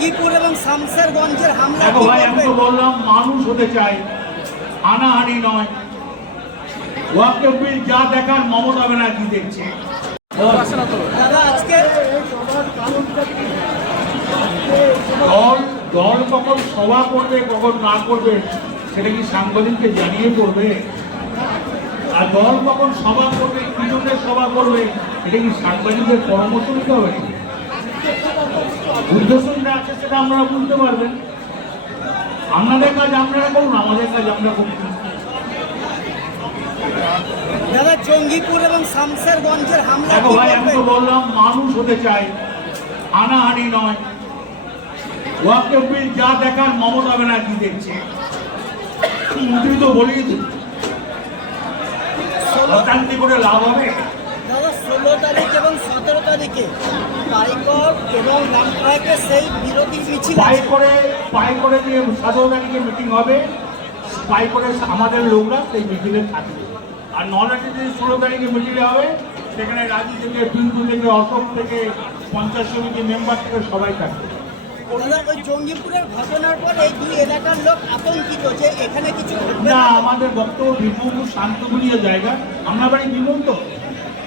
জঙ্গিপুর এবং শামসেরগঞ্জের হামলা দেখো ভাই আমি তো বললাম মানুষ হতে চাই। হানাহানি নয়। ওয়াক্য বিল যা দেখার মমতা ব্যানার্জি দেখছে। দাদা আজকে দল দল কখন সভা করবে কখন না করবে সেটা কি সাংবাদিককে জানিয়ে করবে আর দল কখন সভা করবে কি জন্য সভা করবে এটা কি সাংবাদিকদের পরামর্শ নিতে হবে? উদ্দেশ্য আছে সেটা আপনারা বুঝতে পারবেন। আপনাদের কাজ আপনারা করুন আমাদের কাজ আমরা করুন দাদা জঙ্গিপুর এবং শামসেরগঞ্জের হামলা দেখো ভাই আমি তো বললাম মানুষ হতে চাই হানাহানি নয়। বিল যা দেখার মমতা ব্যানার্জি দেখছে। তুই তো বলেই অশান্তি করে লাভ হবে? তারিখ এবং সতেরো তারিখে পাইকর এবং রামপুরাকে সেই বিরোধী মিছিল পাই আছে। করে পাই করে দিয়ে সতেরো তারিখে মিটিং হবে পাই করে আমাদের লোকরা সেই মিটিংয়ে থাকবে আর নলাটি যে ষোলো তারিখে মিটিং হবে সেখানে রাজু থেকে পিন্টু থেকে অশোক থেকে পঞ্চায়েত সমিতি মেম্বার থেকে সবাই থাকবে ওই জঙ্গিপুরের ঘটনার পর এই দুই এলাকার লোক আতঙ্কিত যে এখানে কিছু না। আমাদের বক্তব্য বীরভূম খুব জায়গা আমরা বাড়ি বীরভূম তো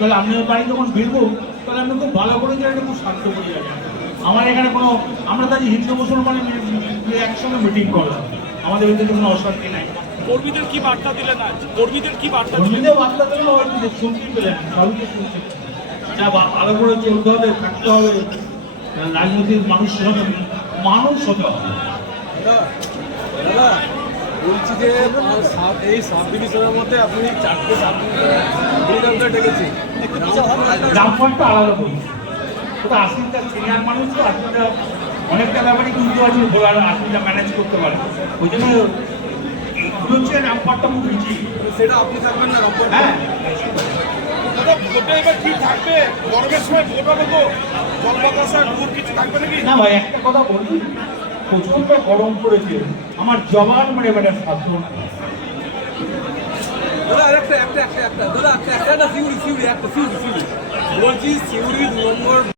তাহলে আপনার বাড়ি যখন বীরভূম তাহলে আমি খুব ভালো করে জানি খুব খুব করে জায়গা আমার এখানে কোনো আমরা তাই হিন্দু মুসলমানের একসঙ্গে মিটিং করলাম। আমাদের ভিতরে কোনো অশান্তি নাই। কর্মীদের কি বার্তা দিলেন আজ? কর্মীদের কি বার্তা দিলেন? ধর্মীয় বার্তা দিলে হয়তো যে শুনতেই পেলেন? শুনতে যা ভালো করে চলতে হবে থাকতে হবে। রাজনৈতিক মানুষ হবে মানুষ হতে হবে। দাদা বলছি যে এই সাব ডিভিশনের মধ্যে আপনি চারটে সাব ডিভিশনটা ডেকেছি আলাদা সিনিয়র মানুষ তো অনেকটা কিন্তু আছে ম্যানেজ করতে পারে। ওই জন্য এগুলো হচ্ছে রামপাটটা খুব ইজি সেটা আপনি থাকবেন না হ্যাঁ। গরমের সময় ভোট হবে তো? জল বাতাসা কিছু থাকবে নাকি? না ভাই একটা কথা বলি প্রচণ্ড গরম পড়েছে আমার জবান মানে মানে সাধ্য না। একটা একটা একটা একটা একটা একটা সিউড়ি সিউড়ি, একটা, সিউড়ি সিউড়ি বলছি সিউড়ি নম্বর